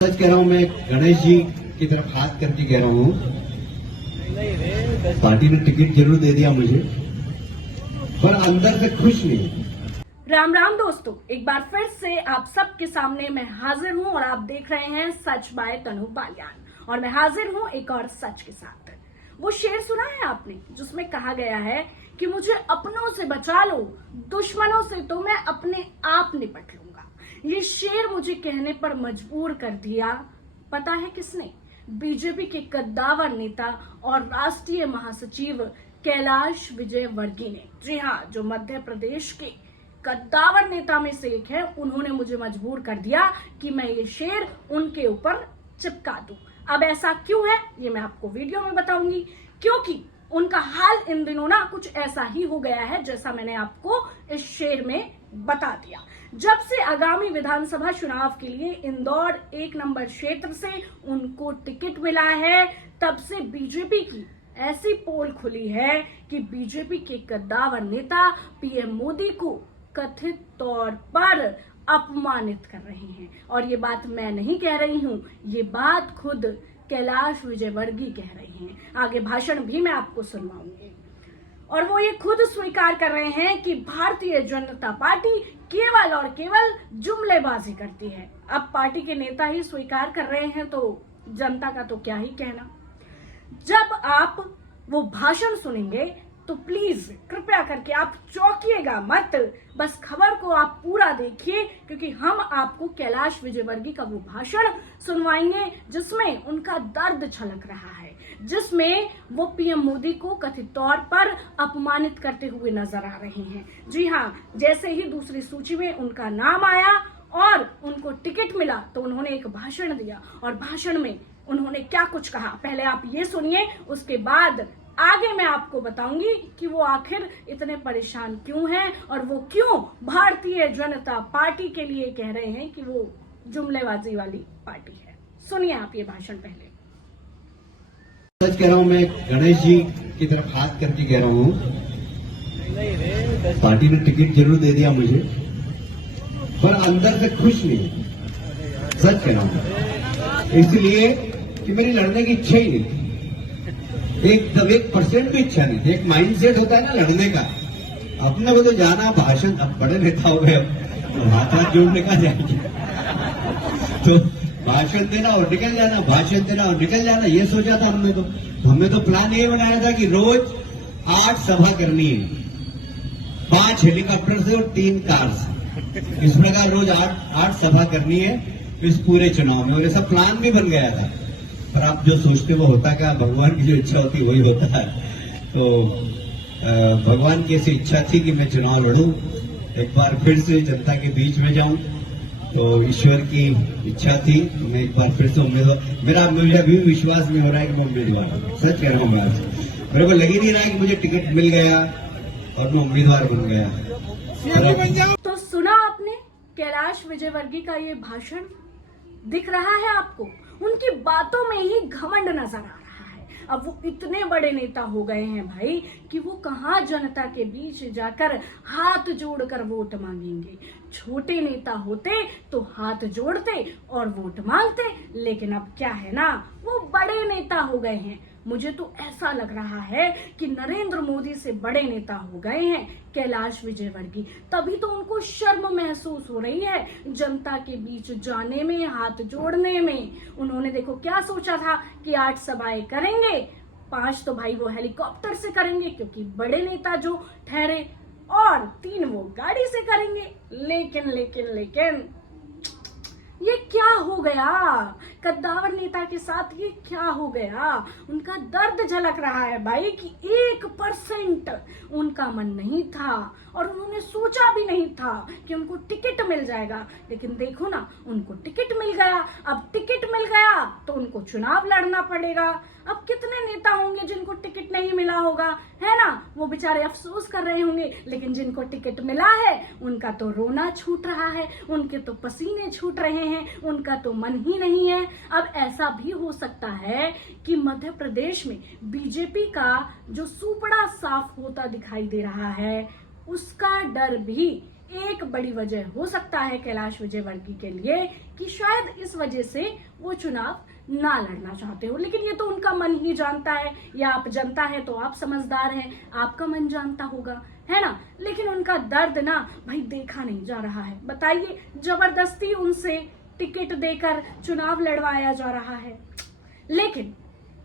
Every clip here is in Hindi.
सच कह रहा हूँ, मैं गणेश जी की तरफ हाथ करके कह रहा हूँ, पार्टी ने टिकट जरूर दे दिया मुझे, पर अंदर से खुश नहीं। राम राम दोस्तों, एक बार फिर से आप सबके सामने मैं हाजिर हूं और आप देख रहे हैं सच बाय तनु बालियान। और मैं हाजिर हूं एक और सच के साथ। वो शेर सुना है आपने जिसमें कहा गया है कि मुझे अपनों से बचा लो, दुश्मनों से तो मैं अपने आप निपट लूंगा। ये शेर मुझे कहने पर मजबूर कर दिया, पता है किसने? बीजेपी के कद्दावर नेता और राष्ट्रीय महासचिव कैलाश विजयवर्गीय ने। जी हाँ, जो मध्य प्रदेश के कद्दावर नेता में से एक है, उन्होंने मुझे मजबूर कर दिया कि मैं ये शेर उनके ऊपर चिपका दूं। अब ऐसा क्यों है ये मैं आपको वीडियो में बताऊंगी, क्योंकि उनका हाल इन दिनों ना कुछ ऐसा ही हो गया है जैसा मैंने आपको इस शेर में बता दिया। जब से आगामी विधानसभा चुनाव के लिए इंदौर 1 नंबर क्षेत्र से उनको टिकट मिला है, तब से बीजेपी की ऐसी पोल खुली है कि बीजेपी के कद्दावर नेता पीएम मोदी को कथित तौर पर अपमानित कर रहे हैं। और ये बात मैं नहीं कह रही हूँ, ये बात खुद कैलाश विजयवर्गीय कह रहे हैं। आगे भाषण भी मैं आपको सुनवाऊंगी। और वो ये खुद स्वीकार कर रहे हैं कि भारतीय जनता पार्टी केवल और केवल जुमलेबाजी करती है। अब पार्टी के नेता ही स्वीकार कर रहे हैं तो जनता का तो क्या ही कहना। जब आप वो भाषण सुनेंगे तो प्लीज कृपया करके आप चौंकिएगा मत, बस खबर को आप पूरा देखिए, क्योंकि हम आपको कैलाश विजयवर्गीय का वो भाषण सुनवाएंगे जिसमें उनका दर्द छलक रहा है, जिसमें वो पीएम मोदी को कथित तौर पर अपमानित करते हुए नजर आ रहे हैं। जी हाँ, जैसे ही दूसरी सूची में उनका नाम आया और उनको टिकट मिला तो उन्होंने एक भाषण दिया, और भाषण में उन्होंने क्या कुछ कहा पहले आप ये सुनिए, उसके बाद आगे मैं आपको बताऊंगी कि वो आखिर इतने परेशान क्यों हैं और वो क्यों भारतीय जनता पार्टी के लिए कह रहे हैं कि वो जुमलेबाजी वाली पार्टी है। सुनिए आप ये भाषण पहले। सच कह रहा हूँ, मैं गणेश जी की तरफ हाथ करके कह रहा हूँ, पार्टी ने टिकट जरूर दे दिया मुझे, पर अंदर से खुश नहीं। सच कह रहा हूँ, इसलिए कि मेरी लड़ने की इच्छा ही नहीं थी, एकदम 1% भी इच्छा नहीं थी। एक माइंडसेट होता है ना लड़ने का, अपने को तो जाना भाषण, अब बड़े नेता हो गए, अब हाथ जोड़ने का जाएंगे तो भाषण देना और निकल जाना, भाषण देना और निकल जाना, ये सोचा था हमने तो प्लान ये बनाया था कि रोज 8 सभा करनी है, 5 हेलीकॉप्टर से और 3 कार से, इस प्रकार रोज 8 सभा करनी है इस पूरे चुनाव में, और ऐसा प्लान भी बन गया था। पर आप जो सोचते वो होता क्या, भगवान की जो इच्छा होती वही होता है। तो भगवान की ऐसी इच्छा थी कि मैं चुनाव लड़ूं, एक बार फिर से जनता के बीच में जाऊं, तो ईश्वर की इच्छा थी। मैं एक बार फिर से उम्मीदवार, मुझे अभी भी विश्वास नहीं हो रहा है कि मैं उम्मीदवार हूं। सच कह रहा हूं, मैं आज मेरे को लग ही नहीं रहा है कि मुझे टिकट मिल गया और मैं उम्मीदवार बन गया। तो सुना आपने कैलाश विजयवर्गीय का ये भाषण, दिख रहा है आपको? उनकी बातों में ही घमंड नजर आ रहा है। अब वो इतने बड़े नेता हो गए हैं भाई कि वो कहाँ जनता के बीच जाकर हाथ जोड़कर वोट मांगेंगे। छोटे नेता होते तो हाथ जोड़ते और वोट मांगते, लेकिन अब क्या है ना, वो बड़े नेता हो गए हैं। मुझे तो ऐसा लग रहा है कि नरेंद्र मोदी से बड़े नेता हो गए हैं कैलाश विजयवर्गीय, तभी तो उनको शर्म महसूस हो रही है जनता के बीच जाने में, हाथ जोड़ने में। उन्होंने देखो क्या सोचा था कि 8 सभाएं करेंगे, 5 तो भाई वो हेलीकॉप्टर से करेंगे क्योंकि बड़े नेता जो ठहरे, और 3 वो गाड़ी से करेंगे। लेकिन ये क्या हो गया कद्दावर नेता के साथ, ये क्या हो गया? उनका दर्द झलक रहा है भाई कि 1% उनका मन नहीं था और उन्होंने सोचा भी नहीं था कि उनको टिकट मिल जाएगा। लेकिन देखो ना, उनको टिकट मिल गया। अब टिकट मिल गया तो उनको चुनाव लड़ना पड़ेगा। अब कितने नेता होंगे जिनको टिकट नहीं मिला होगा, है ना? वो बेचारे अफसोस कर रहे होंगे, लेकिन जिनको टिकट मिला है उनका तो रोना छूट रहा है, उनके तो पसीने छूट रहे हैं, उनका तो मन ही नहीं है। अब ऐसा भी हो सकता है कि मध्य प्रदेश में बीजेपी का जो सुपड़ा साफ होता दिखाई दे रहा है, उसका डर भी एक बड़ी वजह हो सकता है कैलाश विजयवर्गीय के लिए कि शायद इस वजह से वो चुनाव ना लड़ना चाहते हो, लेकिन ये तो उनका मन ही जानता है, या आप जनता है तो आप समझदार हैं, आपका मन जानता होगा, है ना। लेकिन उनका दर्द ना भाई देखा नहीं जा रहा है। बताइए, जबरदस्ती उनसे टिकट देकर चुनाव लड़वाया जा रहा है। लेकिन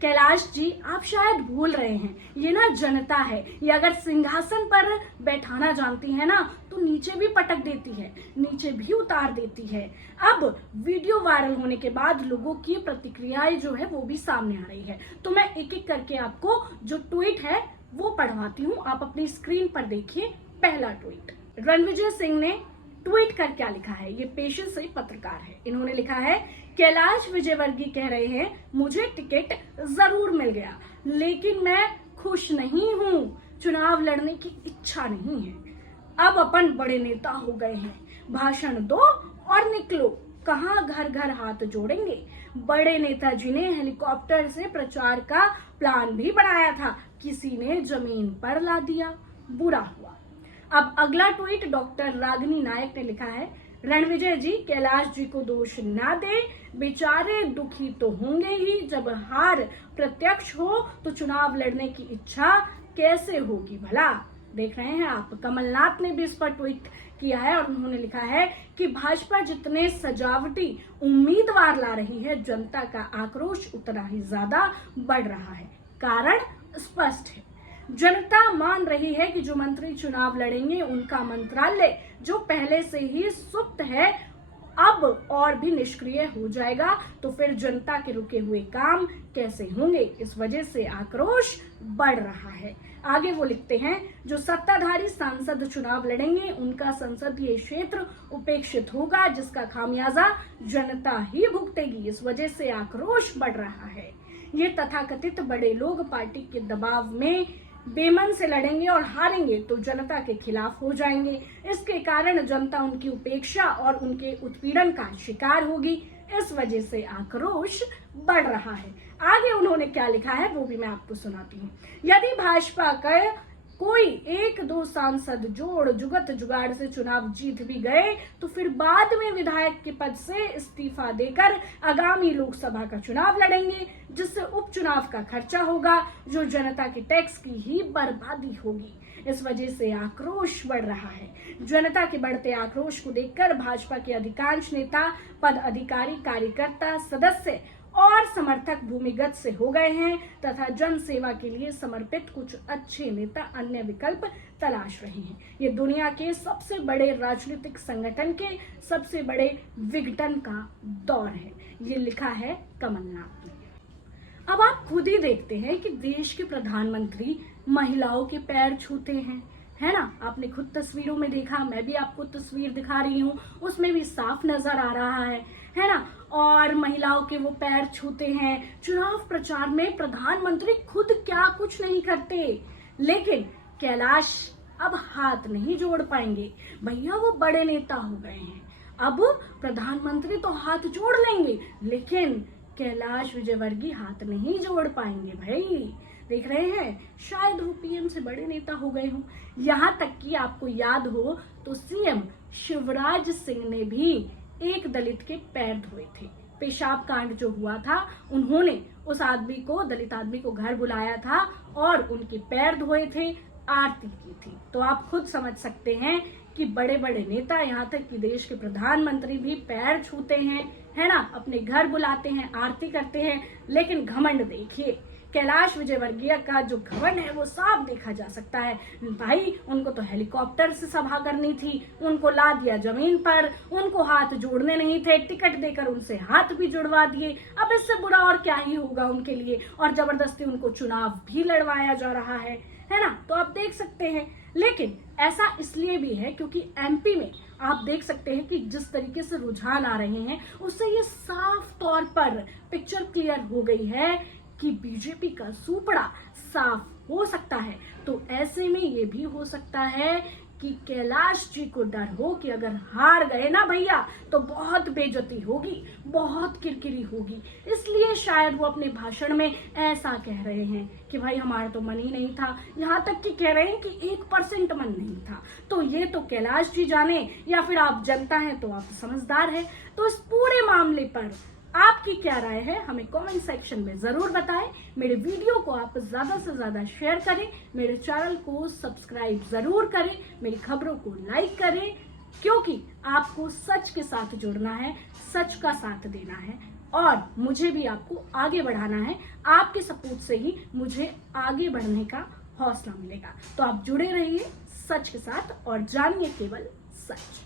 कैलाश जी, आप शायद भूल रहे हैं, ये ना जनता है, ये अगर सिंहासन पर बैठाना जानती है ना तो नीचे भी पटक देती है, नीचे भी उतार देती है। अब वीडियो वायरल होने के बाद लोगों की प्रतिक्रियाएं जो है वो भी सामने आ रही है, तो मैं एक एक करके आपको जो ट्वीट है वो पढ़वाती हूँ। आप अपनी स्क्रीन पर देखिए। पहला ट्वीट, रणविजय सिंह ने ट्वीट कर क्या लिखा है, ये पेशे से पत्रकार है। इन्होंने लिखा है, कैलाश विजयवर्गीय कह रहे हैं मुझे टिकट जरूर मिल गया, लेकिन मैं खुश नहीं हूँ, चुनाव लड़ने की इच्छा नहीं है। अब अपन बड़े नेता हो गए हैं, भाषण दो और निकलो, कहाँ घर घर हाथ जोड़ेंगे। बड़े नेताजी ने हेलीकॉप्टर से प्रचार का प्लान भी बनाया था, किसी ने जमीन पर ला दिया, बुरा हुआ। अब अगला ट्वीट डॉक्टर रागिनी नायक ने लिखा है, रणविजय जी कैलाश जी को दोष ना दे, बेचारे दुखी तो होंगे ही, जब हार प्रत्यक्ष हो तो चुनाव लड़ने की इच्छा कैसे होगी भला। देख रहे हैं आप, कमलनाथ ने भी इस पर ट्वीट किया है और उन्होंने लिखा है कि भाजपा जितने सजावटी उम्मीदवार ला रही है, जनता का आक्रोश उतना ही ज्यादा बढ़ रहा है। कारण स्पष्ट है, जनता मान रही है कि जो मंत्री चुनाव लड़ेंगे उनका मंत्रालय जो पहले से ही सुप्त है अब और भी निष्क्रिय हो जाएगा, तो फिर जनता के रुके हुए काम कैसे होंगे। इस वजह से आक्रोश बढ़ रहा है। आगे वो लिखते हैं, जो सत्ताधारी सांसद चुनाव लड़ेंगे उनका संसदीय क्षेत्र उपेक्षित होगा, जिसका खामियाजा जनता ही भुगतेगी। इस वजह से आक्रोश बढ़ रहा है। ये तथाकथित बड़े लोग पार्टी के दबाव में बेमन से लड़ेंगे और हारेंगे तो जनता के खिलाफ हो जाएंगे। इसके कारण जनता उनकी उपेक्षा और उनके उत्पीड़न का शिकार होगी। इस वजह से आक्रोश बढ़ रहा है। आगे उन्होंने क्या लिखा है वो भी मैं आपको सुनाती हूँ। यदि भाजपा का कोई एक दो सांसद जोड़ जुगत जुगाड़ से चुनाव जीत भी गए तो फिर बाद में विधायक के पद से इस्तीफा देकर आगामी लोकसभा का चुनाव लड़ेंगे, जिससे उपचुनाव का खर्चा होगा, जो जनता के टैक्स की ही बर्बादी होगी। इस वजह से आक्रोश बढ़ रहा है। जनता के बढ़ते आक्रोश को देखकर भाजपा के अधिकांश नेता, पद अधिकारी, कार्यकर्ता, सदस्य और समर्थक भूमिगत से हो गए हैं तथा जन सेवा के लिए समर्पित कुछ अच्छे नेता अन्य विकल्प तलाश रहे हैं। ये दुनिया के सबसे बड़े राजनीतिक संगठन के सबसे बड़े विघटन का दौर है। ये लिखा है कमलनाथ ने। अब आप खुद ही देखते हैं कि देश के प्रधानमंत्री महिलाओं के पैर छूते हैं, है ना। आपने खुद तस्वीरों में देखा, मैं भी आपको तस्वीर दिखा रही हूँ, उसमें भी साफ नजर आ रहा है ना। और महिलाओं के वो पैर छूते हैं। चुनाव प्रचार में प्रधानमंत्री खुद क्या कुछ नहीं करते, लेकिन कैलाश अब हाथ नहीं जोड़ पाएंगे। भैया वो बड़े नेता हो गए हैं, अब प्रधानमंत्री तो हाथ जोड़ लेंगे, लेकिन कैलाश विजयवर्गीय हाथ नहीं जोड़ पाएंगे भाई। देख रहे हैं, शायद वो पीएम से बड़े नेता हो गए हों। यहाँ तक कि आपको याद हो तो सीएम शिवराज सिंह ने भी एक दलित के पैर धोए थे। पेशाब कांड जो हुआ था, उन्होंने उस आदमी को, दलित आदमी को घर बुलाया था और उनके पैर धोए थे, आरती की थी। तो आप खुद समझ सकते हैं कि बड़े बड़े नेता, यहाँ तक कि देश के प्रधानमंत्री भी पैर छूते हैं, है ना, अपने घर बुलाते हैं, आरती करते हैं। लेकिन घमंड देखिए, कैलाश विजयवर्गीय का जो घमंड है वो साफ देखा जा सकता है। भाई उनको तो हेलीकॉप्टर से सभा करनी थी, उनको ला दिया जमीन पर, उनको हाथ जोड़ने नहीं थे, टिकट देकर उनसे हाथ भी जुड़वा दिए। अब इससे बुरा और क्या ही होगा उनके लिए, और जबरदस्ती उनको चुनाव भी लड़वाया जा रहा है ना। तो आप देख सकते हैं, लेकिन ऐसा इसलिए भी है क्योंकि एमपी में आप देख सकते हैं कि जिस तरीके से रुझान आ रहे हैं उससे ये साफ तौर पर पिक्चर क्लियर हो गई है कि बीजेपी का सुपड़ा साफ हो सकता है। तो ऐसे में ये भी हो सकता है कि कैलाश जी को डर हो कि अगर हार गए ना भैया तो बहुत बेइज्जती होगी, बहुत किरकिरी होगी, इसलिए शायद वो अपने भाषण में ऐसा कह रहे हैं कि भाई हमारा तो मन ही नहीं था। यहाँ तक कि कह रहे हैं कि 1% मन नहीं था। तो ये तो कैलाश जी जाने, या फिर आप जनता हैं तो आप समझदार है। तो इस पूरे मामले पर आपकी क्या राय है हमें कमेंट सेक्शन में जरूर बताएं। मेरे वीडियो को आप ज्यादा से ज्यादा शेयर करें, मेरे चैनल को सब्सक्राइब जरूर करें, मेरी खबरों को लाइक करें, क्योंकि आपको सच के साथ जुड़ना है, सच का साथ देना है और मुझे भी आपको आगे बढ़ाना है। आपके सपोर्ट से ही मुझे आगे बढ़ने का हौसला मिलेगा। तो आप जुड़े रहिए सच के साथ और जानिए केवल सच।